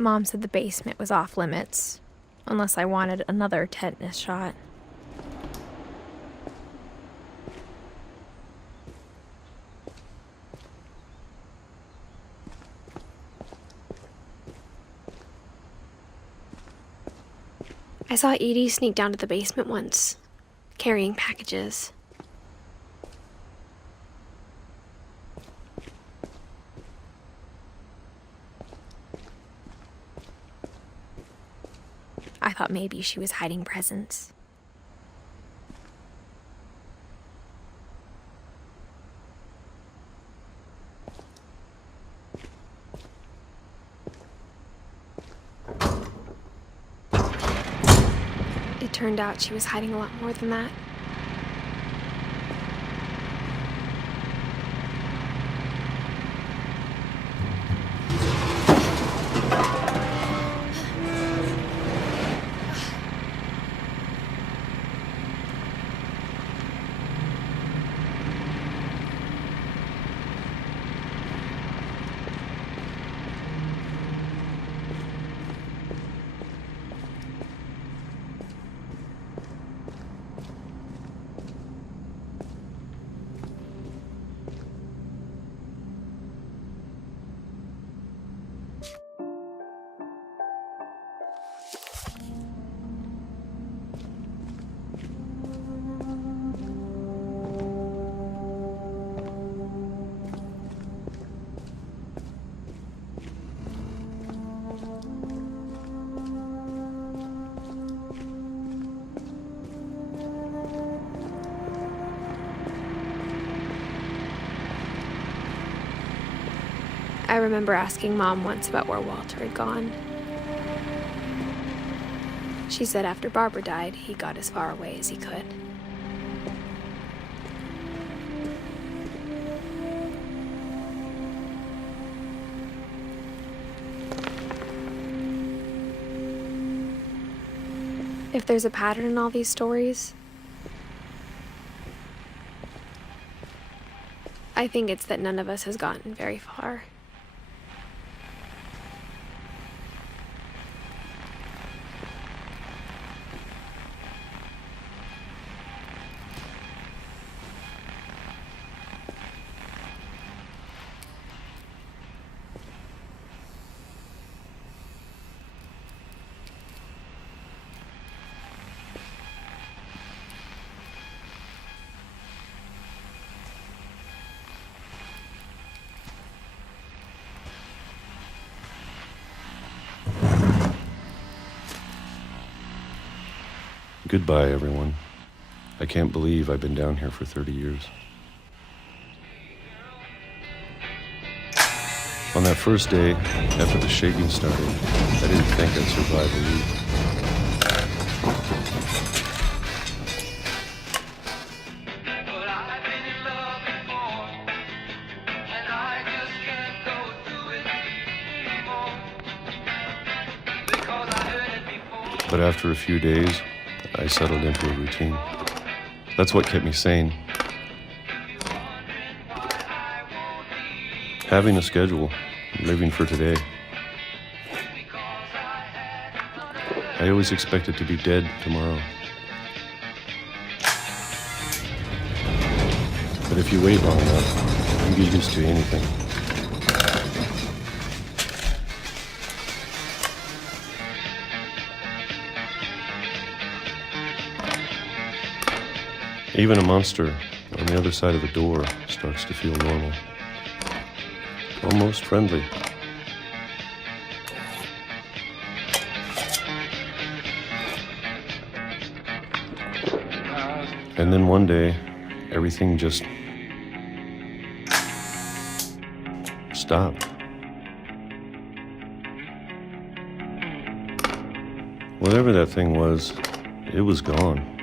Mom said the basement was off limits, unless I wanted another tetanus shot. I saw Edie sneak down to the basement once, carrying packages. I thought maybe she was hiding presents. It turned out she was hiding a lot more than that. I remember asking Mom once about where Walter had gone. She said after Barbara died, he got as far away as he could. If there's a pattern in all these stories, I think it's that none of us has gotten very far. Goodbye, everyone. I can't believe I've been down here for 30 years. On that first day, after the shaking started, I didn't think I'd survive a week. But after a few days, I settled into a routine. That's what kept me sane. Having a schedule, living for today. I always expected to be dead tomorrow. But if you wait long enough, you get used to anything. Even a monster on the other side of the door starts to feel normal. Almost friendly. And then one day, everything just stopped. Whatever that thing was, it was gone.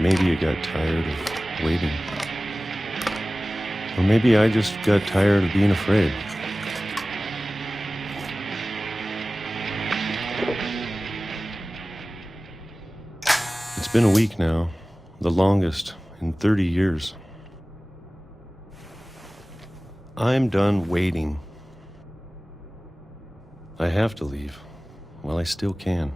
Maybe it got tired of waiting. Or maybe I just got tired of being afraid. It's been a week now, the longest in 30 years. I'm done waiting. I have to leave. Well, I still can.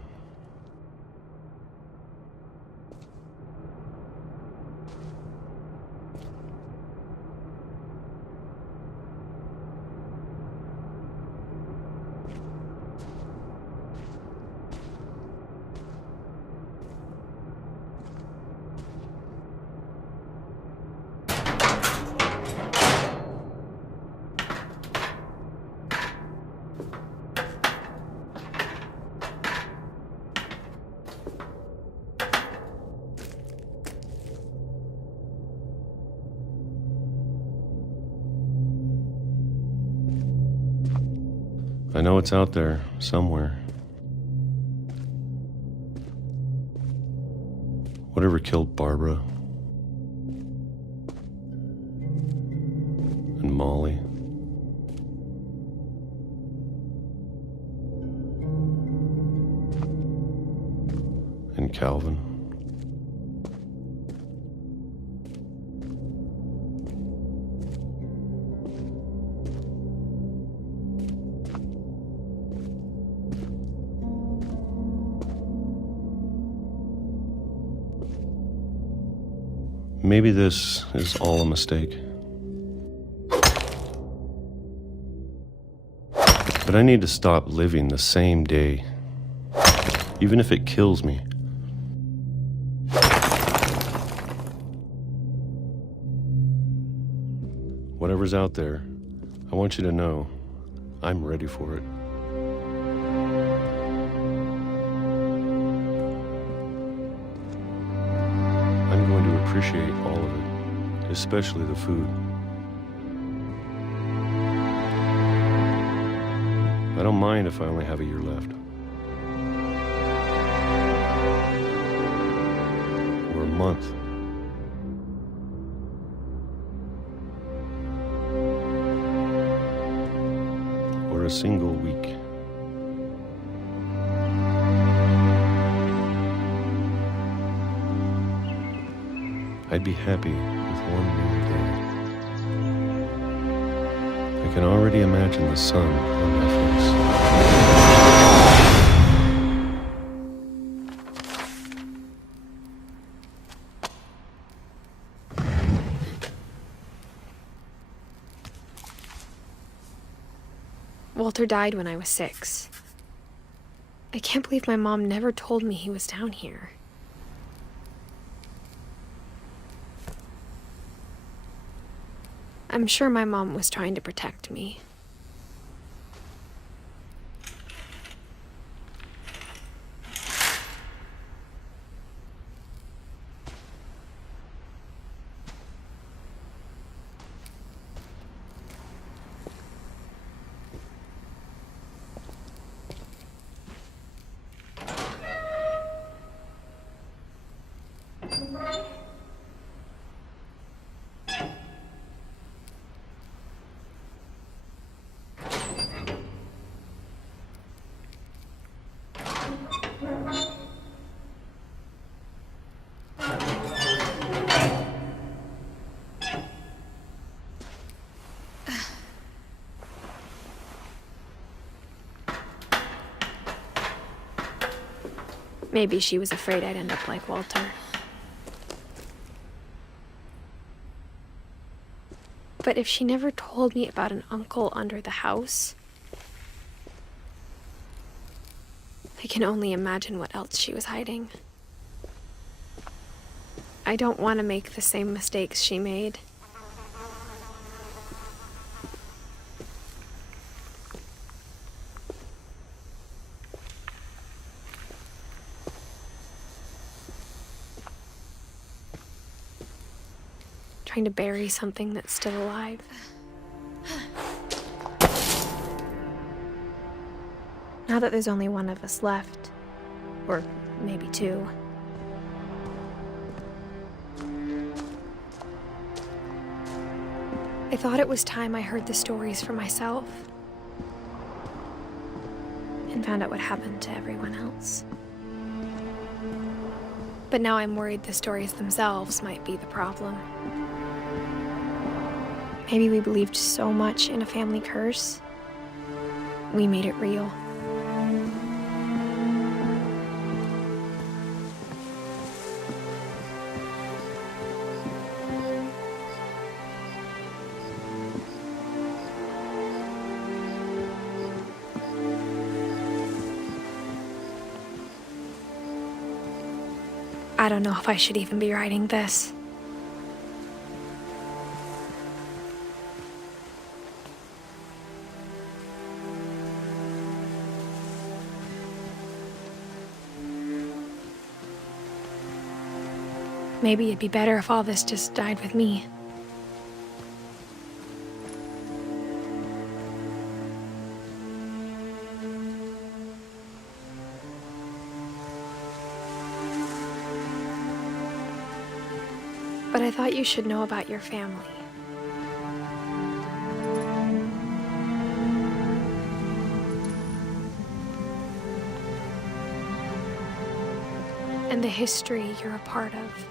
I know it's out there, somewhere. Whatever killed Barbara. And Molly. And Calvin. Maybe this is all a mistake. But I need to stop living the same day, even if it kills me. Whatever's out there, I want you to know I'm ready for it. I'm going to appreciate all of it, especially the food. I don't mind if I only have a year left. Or a month. Or a single week. I'd be happy with one new day. I can already imagine the sun on my face. Walter died when I was 6. I can't believe my mom never told me he was down here. I'm sure my mom was trying to protect me. Maybe she was afraid I'd end up like Walter. But if she never told me about an uncle under the house, I can only imagine what else she was hiding. I don't want to make the same mistakes she made. Trying to bury something that's still alive. Now that there's only one of us left, or maybe 2, I thought it was time I heard the stories for myself and found out what happened to everyone else. But now I'm worried the stories themselves might be the problem. Maybe we believed so much in a family curse, we made it real. I don't know if I should even be writing this. Maybe it'd be better if all this just died with me. But I thought you should know about your family. And the history you're a part of.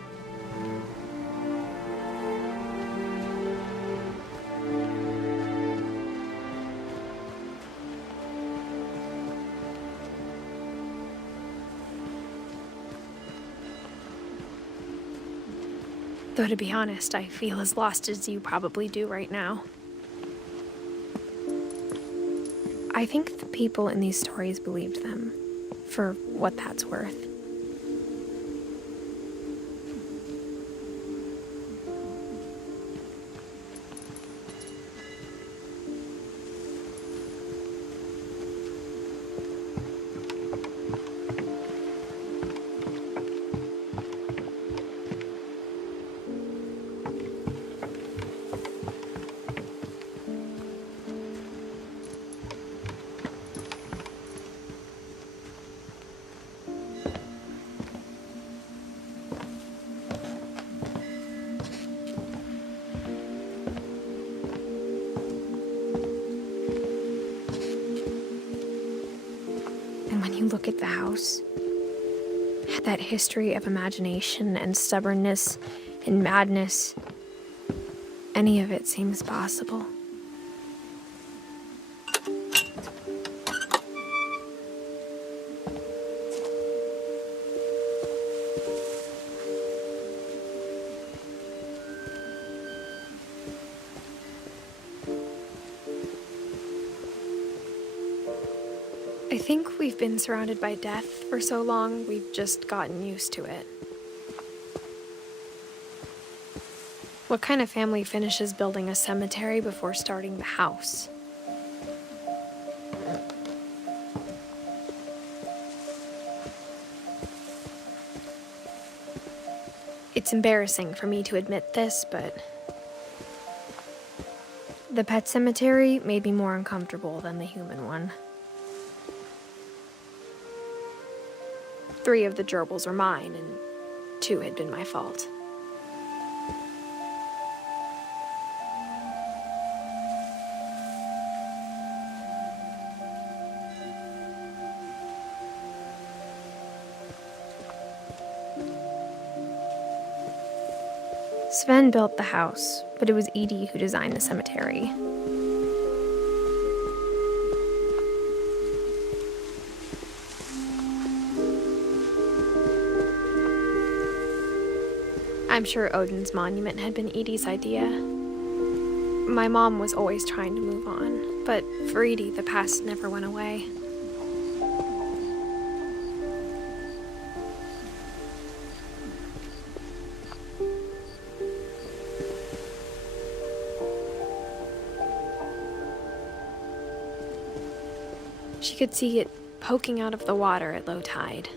Though to be honest, I feel as lost as you probably do right now. I think the people in these stories believed them, for what that's worth. You look at the house, that history of imagination and stubbornness and madness, any of it seems possible. I think we've been surrounded by death for so long, we've just gotten used to it. What kind of family finishes building a cemetery before starting the house? It's embarrassing for me to admit this, but the pet cemetery made me more uncomfortable than the human one. 3 of the gerbils were mine, and 2 had been my fault. Sven built the house, but it was Edie who designed the cemetery. I'm sure Odin's monument had been Edie's idea. My mom was always trying to move on, but for Edie, the past never went away. She could see it poking out of the water at low tide.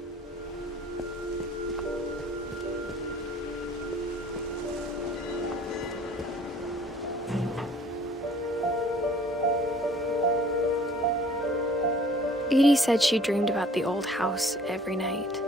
Edie said she dreamed about the old house every night.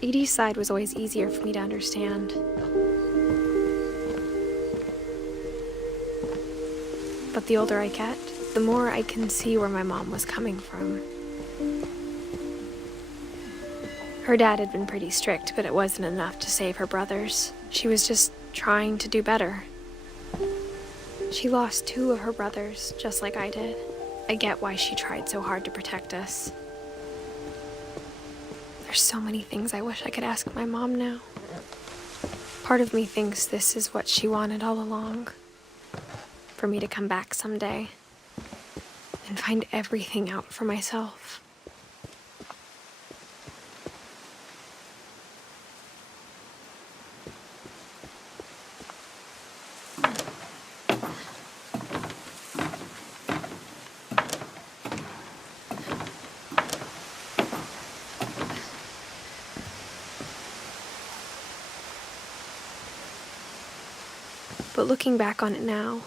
Edie's side was always easier for me to understand. But the older I get, the more I can see where my mom was coming from. Her dad had been pretty strict, but it wasn't enough to save her brothers. She was just trying to do better. She lost 2 of her brothers, just like I did. I get why she tried so hard to protect us. There's so many things I wish I could ask my mom now. Part of me thinks this is what she wanted all along. For me to come back someday and find everything out for myself. But looking back on it now,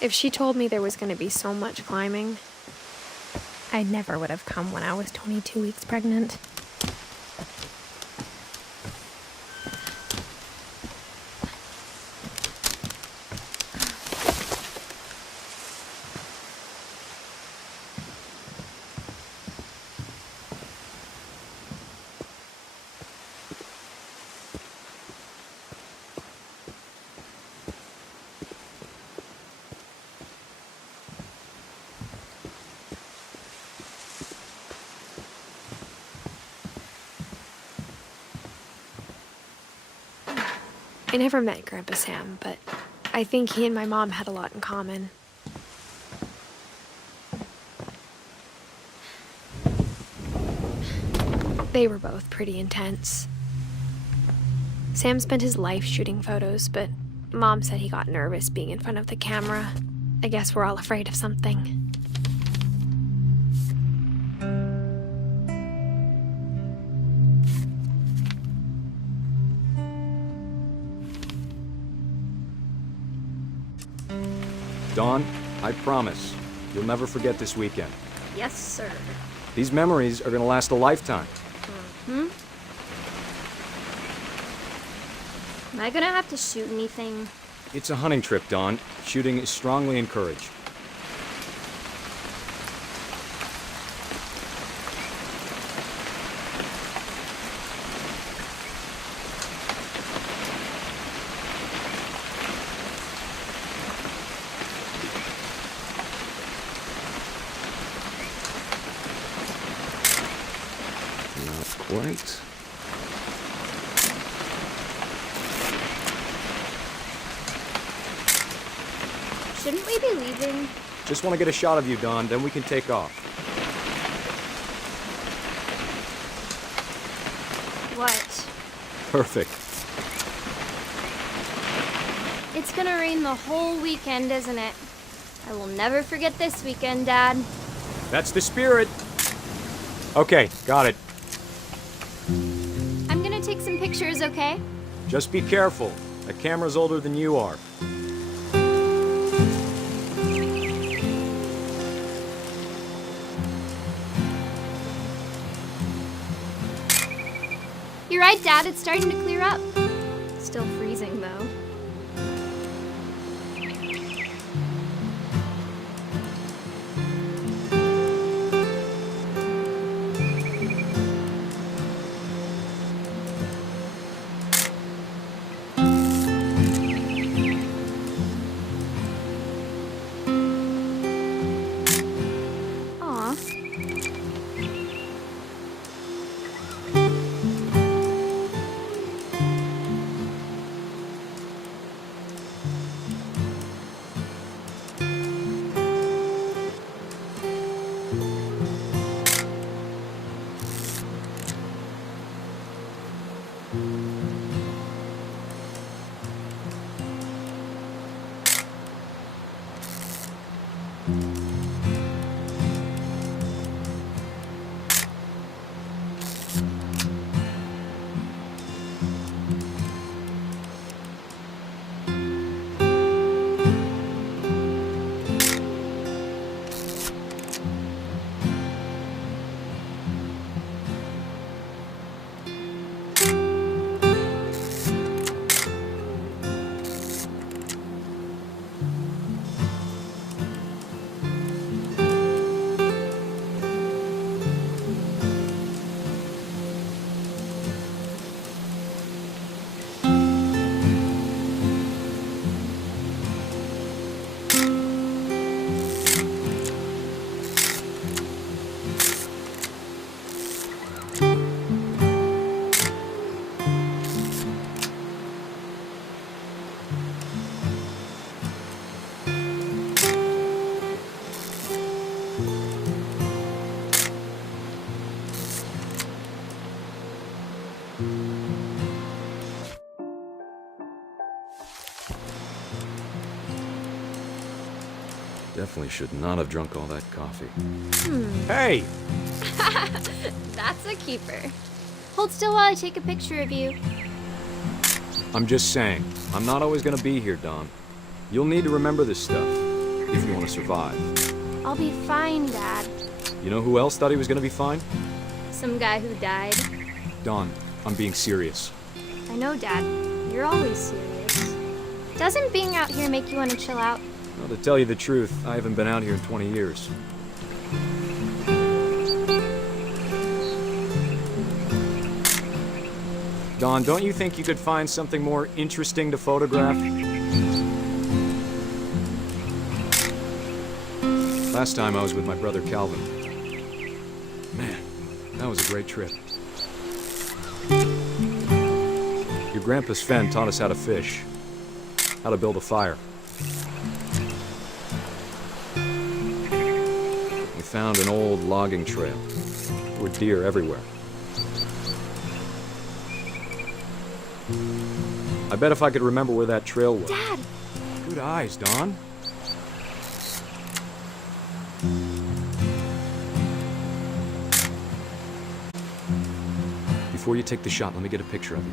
if she told me there was going to be so much climbing, I never would have come when I was 22 weeks pregnant. I never met Grandpa Sam, but I think he and my mom had a lot in common. They were both pretty intense. Sam spent his life shooting photos, but Mom said he got nervous being in front of the camera. I guess we're all afraid of something. Dawn, I promise, you'll never forget this weekend. Yes, sir. These memories are gonna last a lifetime. Am I gonna have to shoot anything? It's a hunting trip, Dawn. Shooting is strongly encouraged. Quite. Shouldn't we be leaving? Just want to get a shot of you, Dawn, then we can take off. What? Perfect. It's gonna rain the whole weekend, isn't it? I will never forget this weekend, Dad. That's the spirit. Okay, got it. I'm gonna take some pictures, okay? Just be careful. That camera's older than you are. You're right, Dad. It's starting to clear up. Still freezing, though. Aw. Definitely should not have drunk all that coffee. Hey! That's a keeper. Hold still while I take a picture of you. I'm just saying, I'm not always gonna be here, Dawn. You'll need to remember this stuff, if you want to survive. I'll be fine, Dad. You know who else thought he was gonna be fine? Some guy who died. Dawn, I'm being serious. I know, Dad. You're always serious. Doesn't being out here make you want to chill out? Well, to tell you the truth, I haven't been out here in 20 years. Dawn, don't you think you could find something more interesting to photograph? Last time I was with my brother Calvin. Man, that was a great trip. Your grandpa Sven taught us how to fish, how to build a fire. We found an old logging trail. There were deer everywhere. I bet if I could remember where that trail was. Dad! Good eyes, Dawn. Before you take the shot, let me get a picture of you.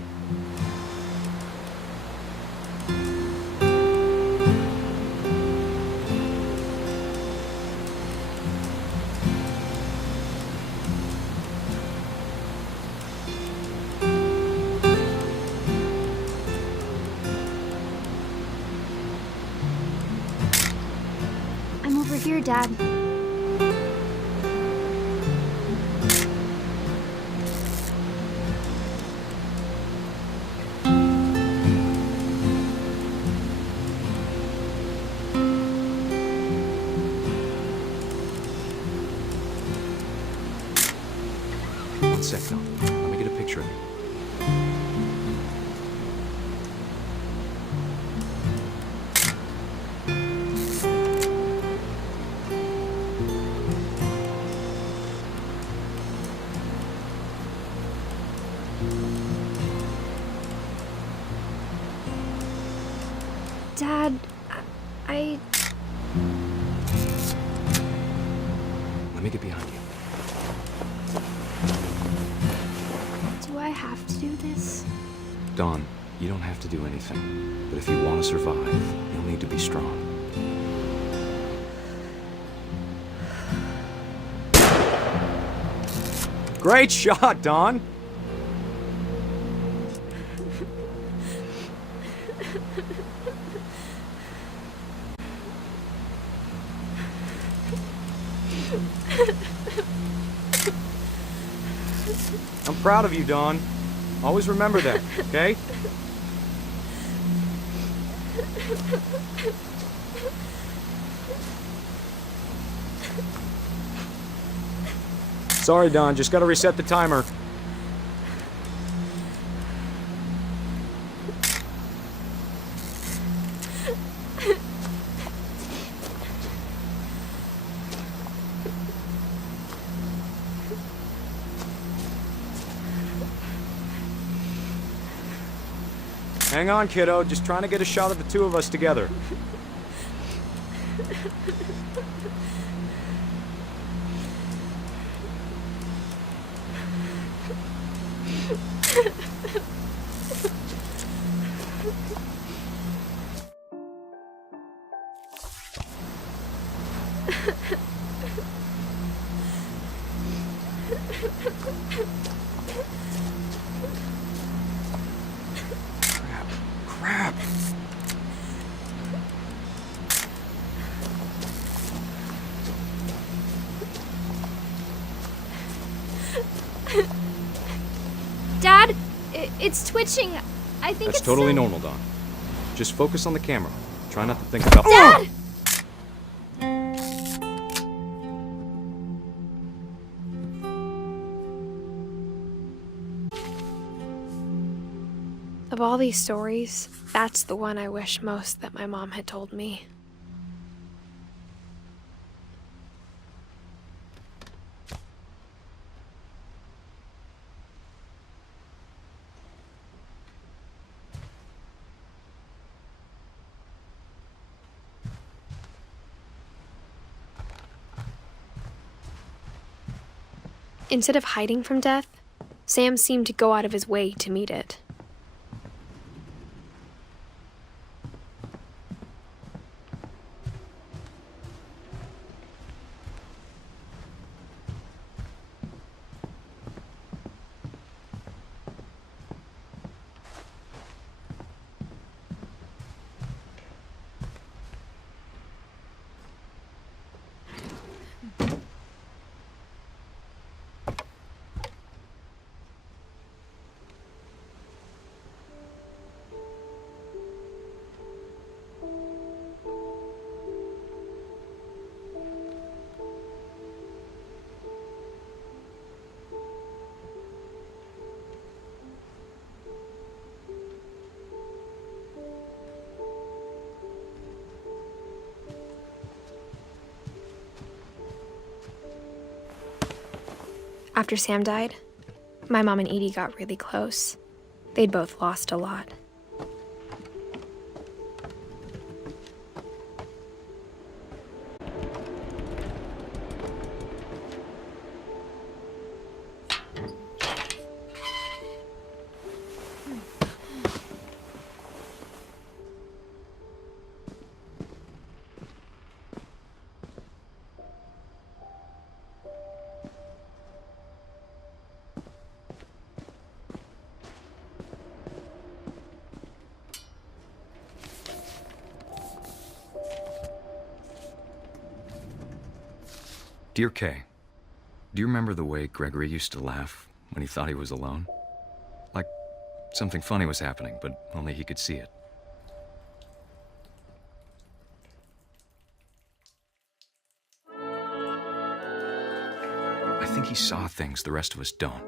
I'm over here, Dad. One sec, Dawn. Let me get a picture of you. Dad, I... Let me get behind you. Do I have to do this? Dawn, you don't have to do anything. But if you want to survive, you'll need to be strong. Great shot, Dawn! I'm proud of you, Dawn. Always remember that, okay? Sorry, Dawn. Just gotta reset the timer. Hang on, kiddo. Just trying to get a shot of the two of us together. Crap. Dad, it's twitching. I think That's it's totally some- normal, Dawn. Just focus on the camera. Try not to think about... Dad! Of all these stories, that's the one I wish most that my mom had told me. Instead of hiding from death, Sam seemed to go out of his way to meet it. After Sam died, my mom and Edie got really close. They'd both lost a lot. Dear Kay, do you remember the way Gregory used to laugh when he thought he was alone? Like something funny was happening, but only he could see it. I think he saw things the rest of us don't.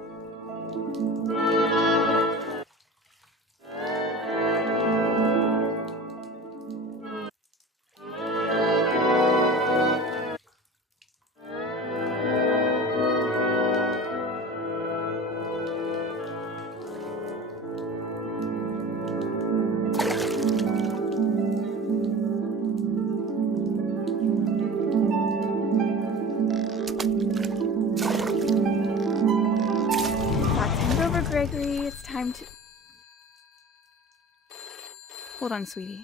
Gregory, it's time to... Hold on, sweetie.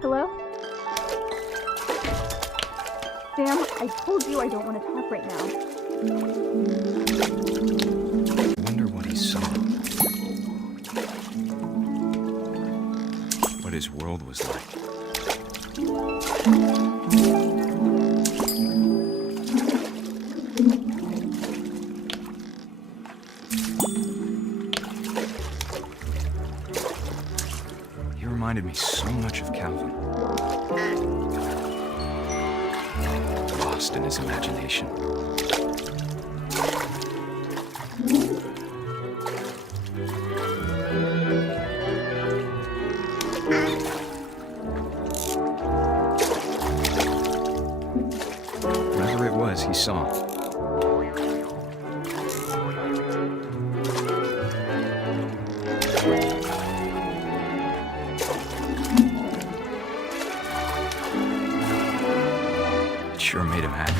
Hello? Sam, I told you I don't want to talk right now. I wonder what he saw. What his world was like. Reminded me so much of Calvin. Lost in his imagination. Whatever it was, he saw. Sure made him happy.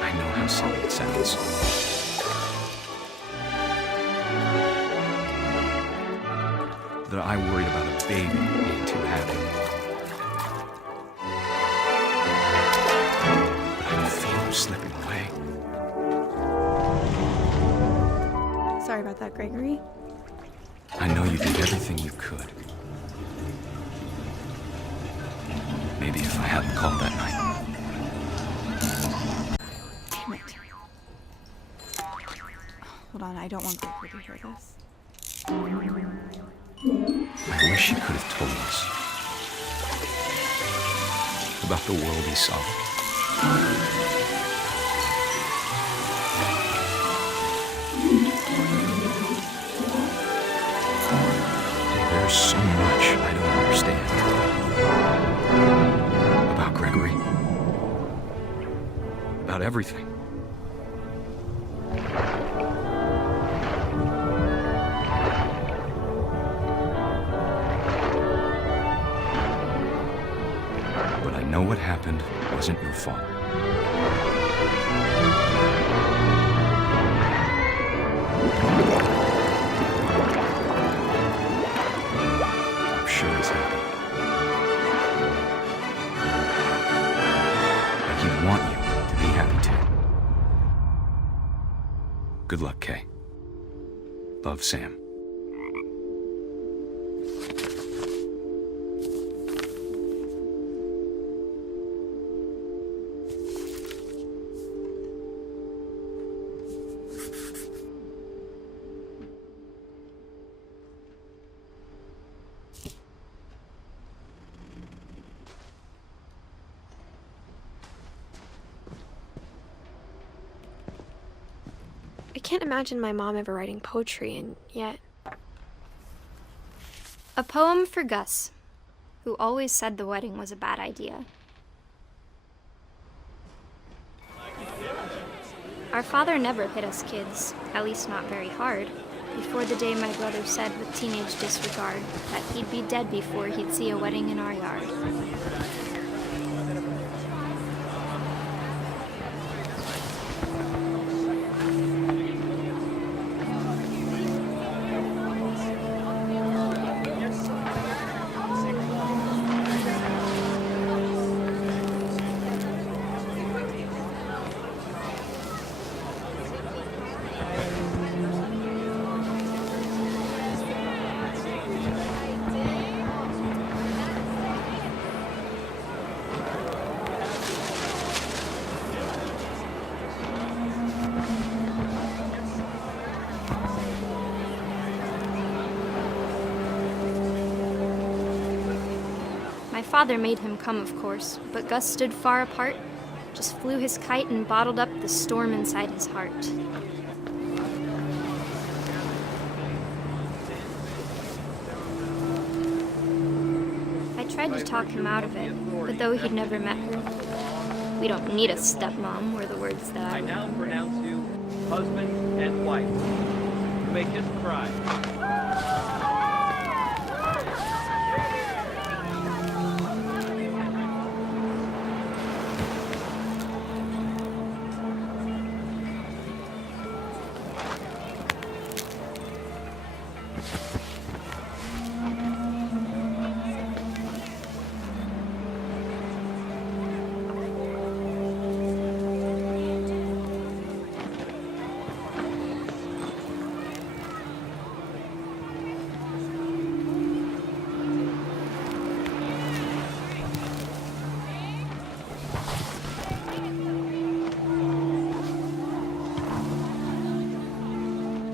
I know how silly it sounds. That I worried about a baby being too happy. But I can feel him slipping away. Sorry about that, Gregory. I know you did everything you could. Maybe if I hadn't called that night. Damn it. Hold on, I don't want Gregory to hear this. I wish he could have told us about the world he saw. There's so much I don't understand about Gregory, about everything. know what happened wasn't your fault. I'm sure he's happy. Like he'd want you to be happy too. Good luck, Kay. Love, Sam. I can't imagine my mom ever writing poetry, and yet... A poem for Gus, who always said the wedding was a bad idea. Our father never hit us kids, at least not very hard, before the day my brother said with teenage disregard that he'd be dead before he'd see a wedding in our yard. My father made him come, of course, but Gus stood far apart, just flew his kite and bottled up the storm inside his heart. I tried to talk him out of it, but though he'd never met her, "We don't need a stepmom," were the words that I now remember. pronounce you husband and wife. You may just cry.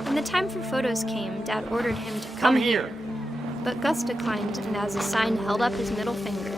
When the time for photos came, Dad ordered him to come here. But Gus declined, and as a sign held up his middle finger.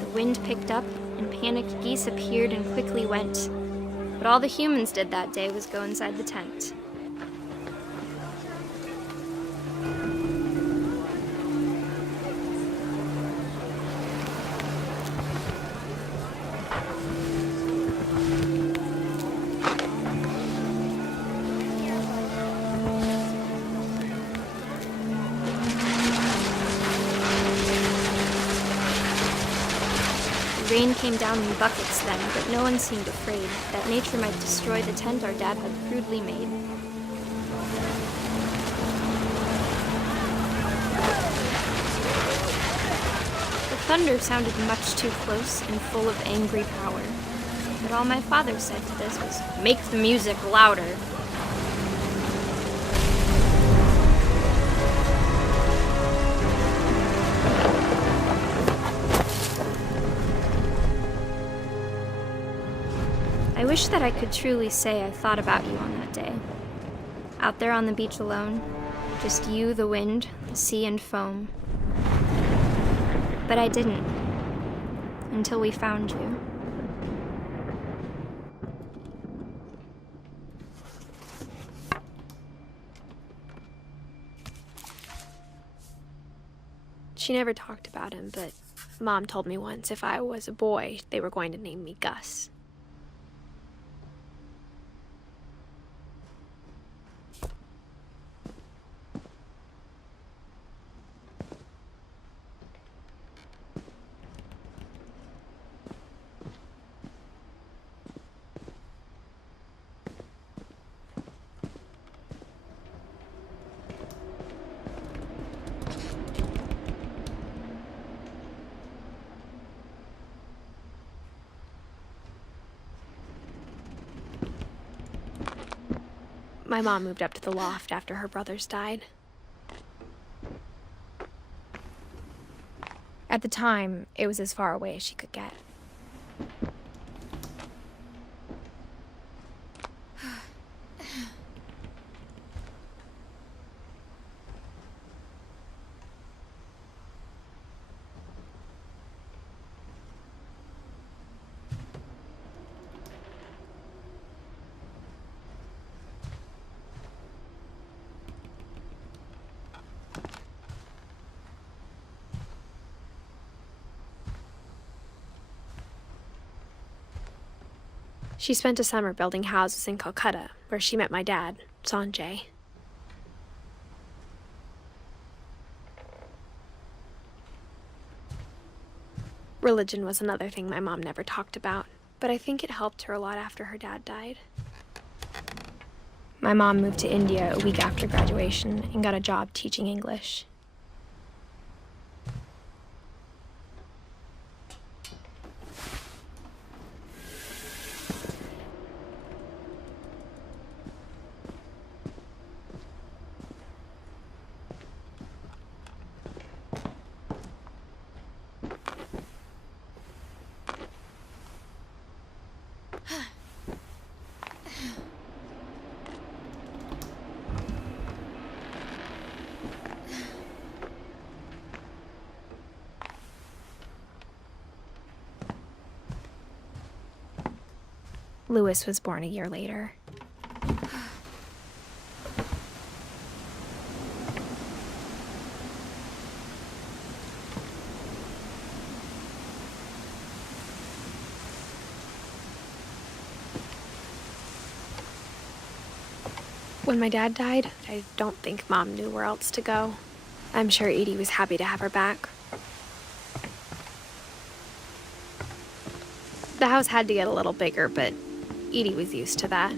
The wind picked up, and panicked geese appeared and quickly went. But all the humans did that day was go inside the tent. rain came down in buckets then, but no one seemed afraid that nature might destroy the tent our dad had crudely made. The thunder sounded much too close and full of angry power. But all my father said to this was, "Make the music louder." I wish that I could truly say I thought about you on that day. Out there on the beach alone, just you, the wind, the sea, and foam. But I didn't, until we found you. She never talked about him, but Mom told me once if I was a boy, they were going to name me Gus. My mom moved up to the loft after her brothers died. At the time, it was as far away as she could get. She spent a summer building houses in Calcutta, where she met my dad, Sanjay. Religion was another thing my mom never talked about, but I think it helped her a lot after her dad died. My mom moved to India a week after graduation and got a job teaching English. Louis was born a year later. When my dad died, I don't think Mom knew where else to go. I'm sure Edie was happy to have her back. The house had to get a little bigger, but Edie was used to that.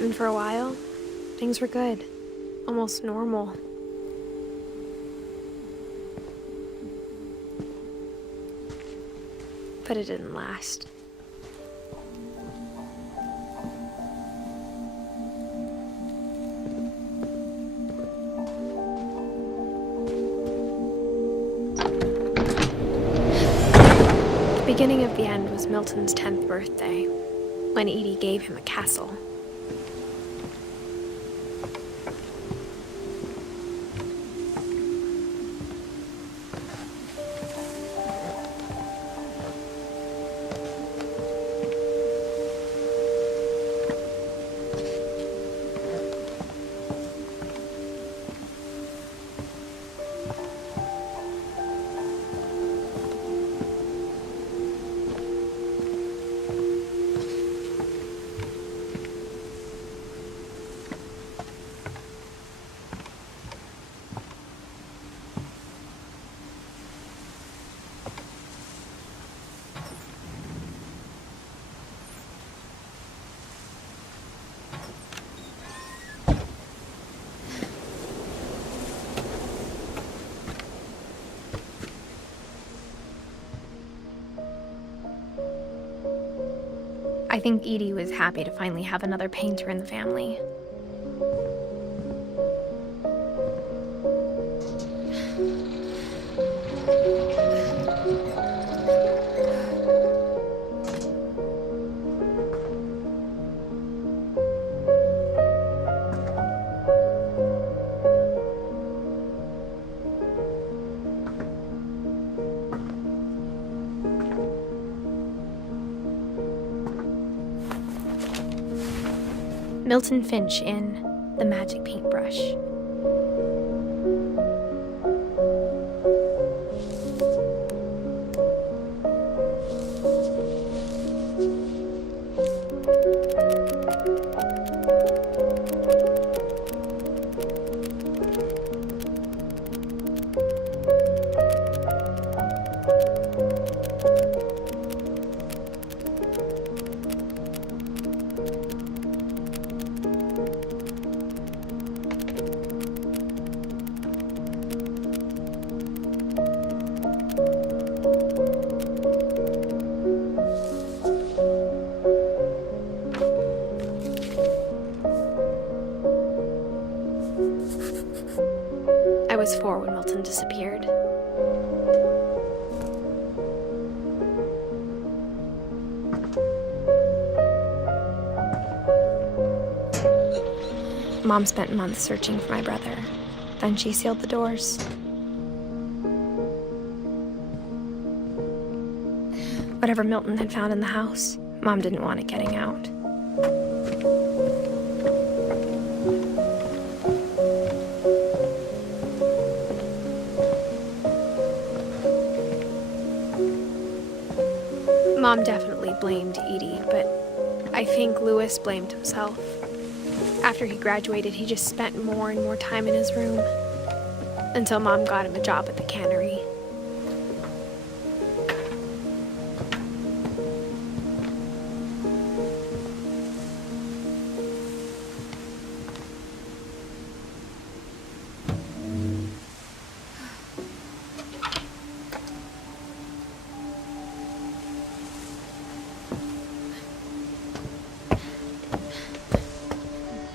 And for a while, things were good, almost normal. But it didn't last. The beginning of the end was Milton's 10th birthday, when Edie gave him a castle. I think Edie was happy to finally have another painter in the family. Milton Finch in The Magic Paintbrush. I was 4 when Milton disappeared. Mom spent months searching for my brother. Then she sealed the doors. Whatever Milton had found in the house, Mom didn't want it getting out. Mom definitely blamed Edie, but I think Louis blamed himself. After he graduated, he just spent more and more time in his room, until Mom got him a job at the cannery.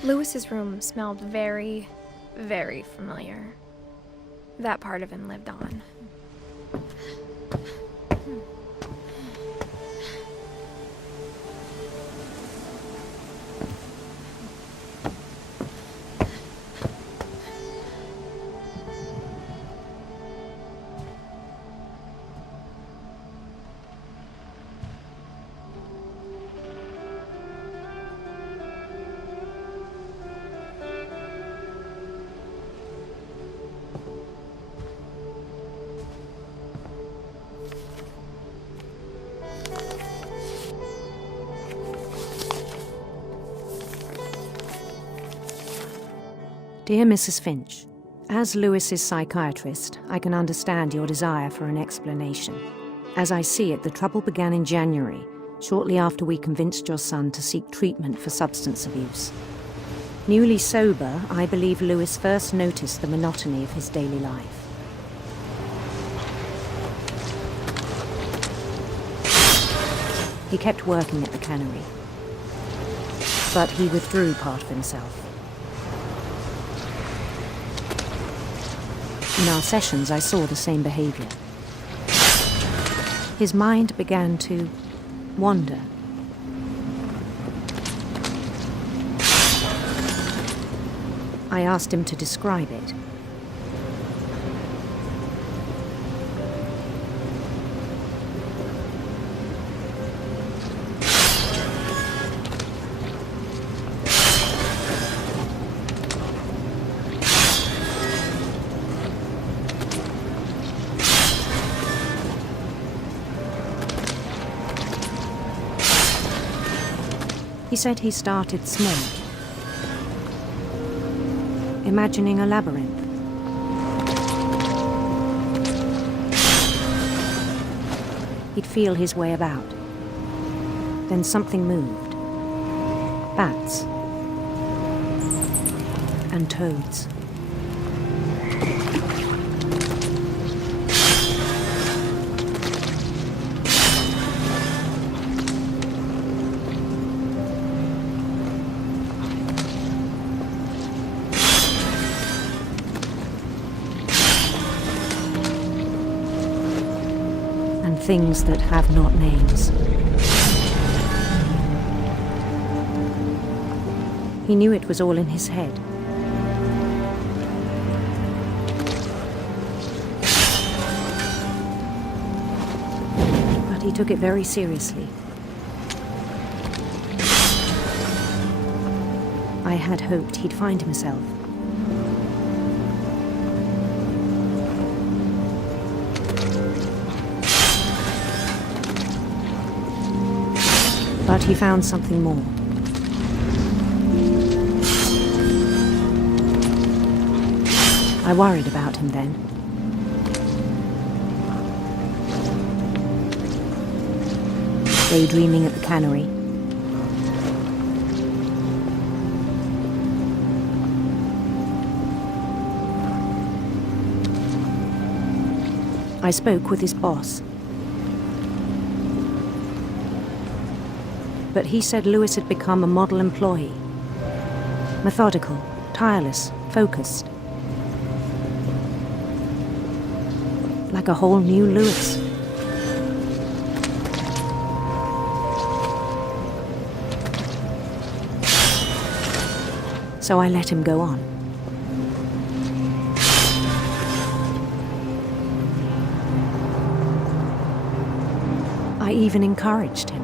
Louis's room smelled very, very familiar. That part of him lived on. Dear Mrs. Finch, as Louis's psychiatrist, I can understand your desire for an explanation. As I see it, the trouble began in January, shortly after we convinced your son to seek treatment for substance abuse. Newly sober, I believe Louis first noticed the monotony of his daily life. He kept working at the cannery, but he withdrew part of himself. In our sessions, I saw the same behavior. His mind began to wander. I asked him to describe it. He said he started small, imagining a labyrinth. He'd feel his way about. Then something moved. Bats and toads. things that have not names. He knew it was all in his head. But he took it very seriously. I had hoped he'd find himself. But he found something more. I worried about him then. Daydreaming at the cannery. I spoke with his boss. But he said Lewis had become a model employee. Methodical, tireless, focused. Like a whole new Lewis. So I let him go on. I even encouraged him.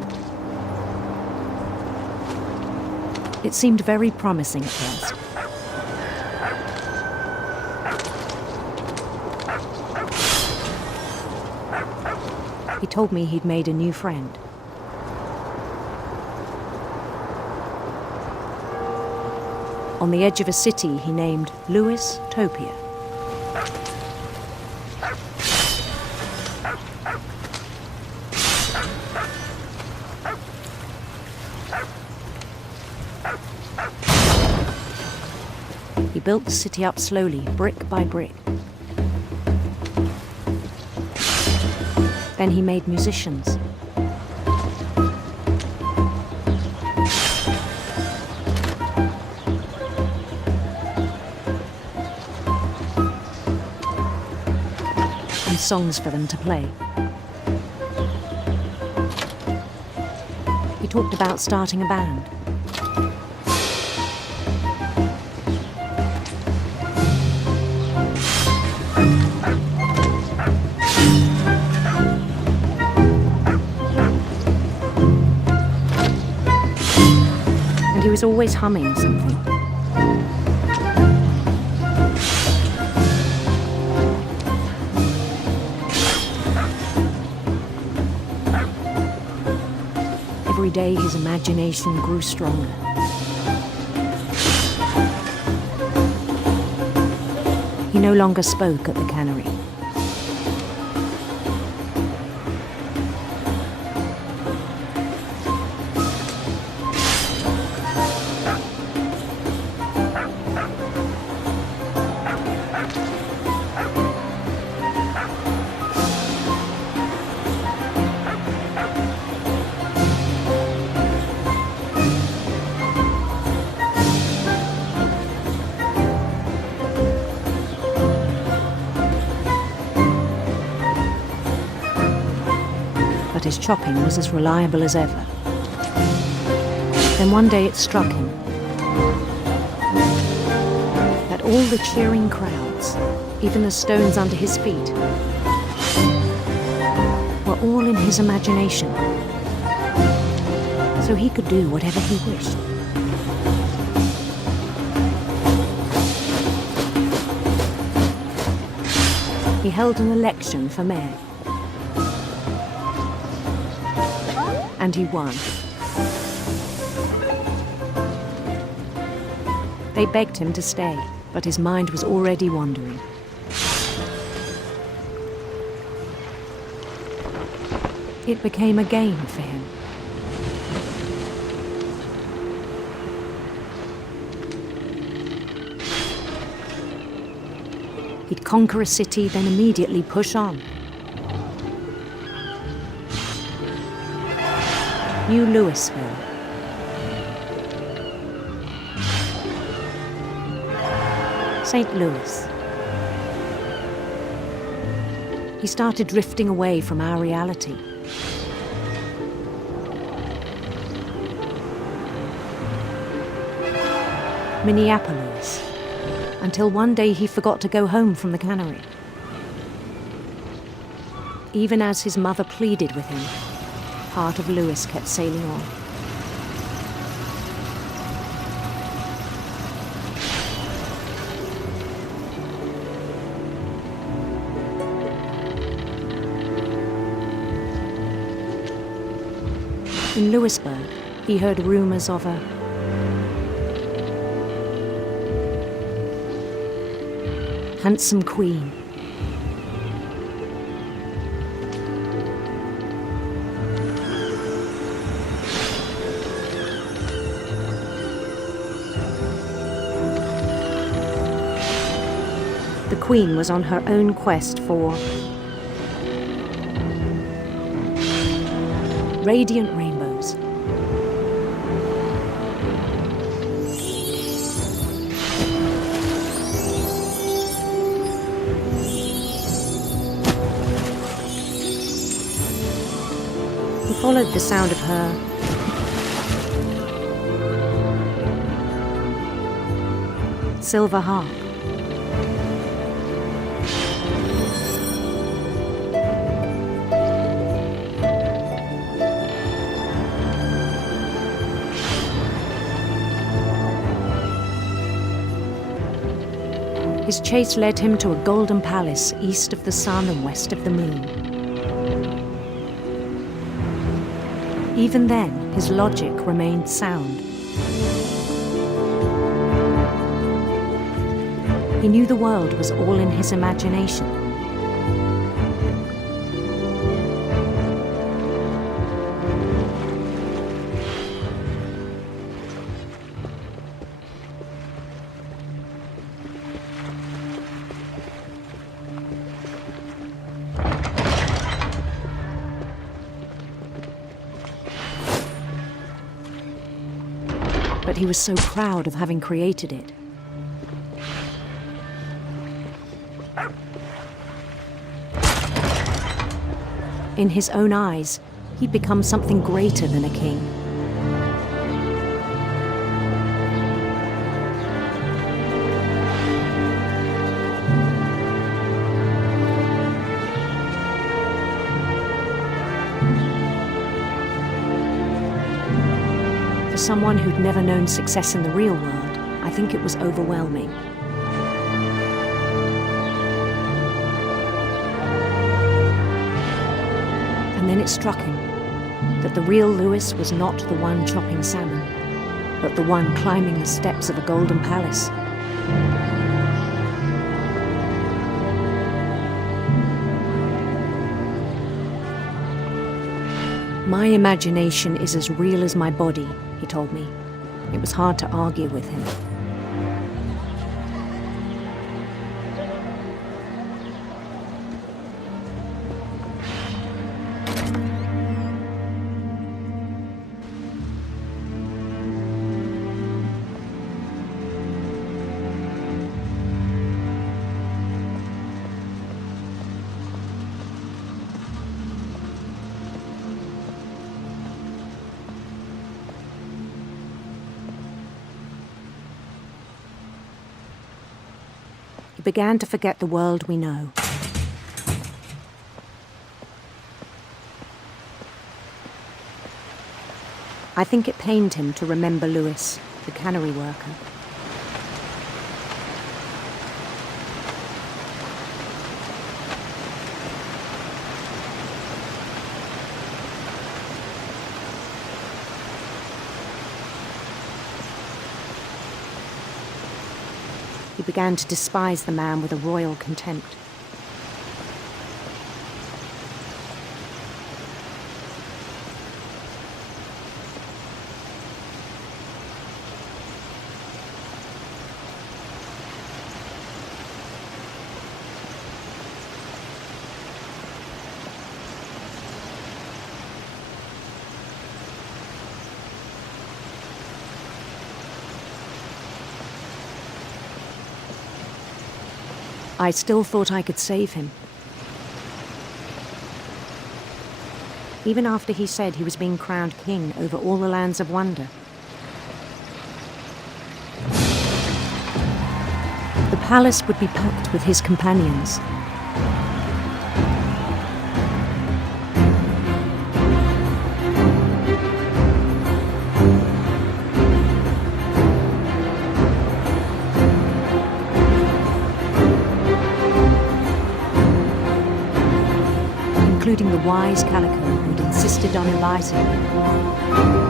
It seemed very promising at first. He told me he'd made a new friend. On the edge of a city he named Lewis Topia. He built the city up slowly, brick by brick. Then he made musicians. And songs for them to play. He talked about starting a band. He was always humming something. Every day his imagination grew stronger. He no longer spoke at the cannery. But his chopping was as reliable as ever. Then one day it struck him that all the cheering crowds, even the stones under his feet, were all in his imagination, so he could do whatever he wished. He held an election for mayor. And he won. They begged him to stay, but his mind was already wandering. It became a game for him. He'd conquer a city, then immediately push on. New Louisville. St. Louis. He started drifting away from our reality. Minneapolis, until one day he forgot to go home from the cannery. Even as his mother pleaded with him, part of Lewis kept sailing on. In Lewisburg, he heard rumors of a handsome queen. The queen was on her own quest for radiant rainbows. He followed the sound of her silver harp. His chase led him to a golden palace east of the sun and west of the moon. Even then, his logic remained sound. He knew the world was all in his imagination. But he was so proud of having created it. In his own eyes, he'd become something greater than a king. For someone who'd never known success in the real world, I think it was overwhelming. And then it struck him that the real Lewis was not the one chopping salmon, but the one climbing the steps of a golden palace. My imagination is as real as my body, he told me. It was hard to argue with him. He began to forget the world we know. I think it pained him to remember Lewis, the cannery worker. He began to despise the man with a royal contempt. I still thought I could save him. even after he said he was being crowned king over all the lands of wonder. The palace would be packed with his companions. Including the wise Calico who'd insisted on inviting me.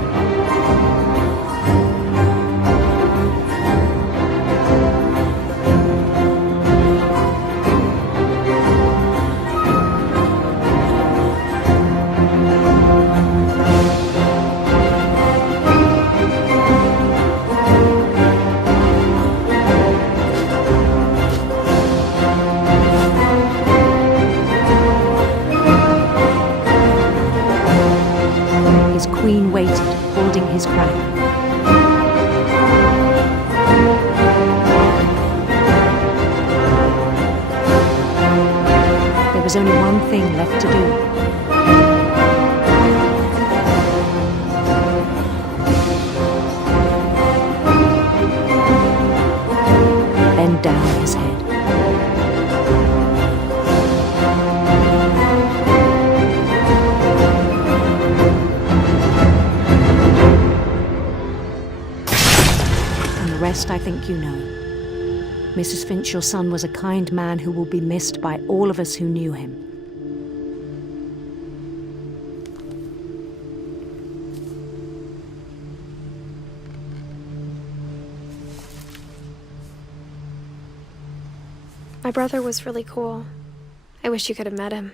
His queen waited, holding his crown. There was only one thing left to do. Bend down his head. The rest I think you know. Mrs. Finch, your son was a kind man who will be missed by all of us who knew him. My brother was really cool. I wish you could have met him.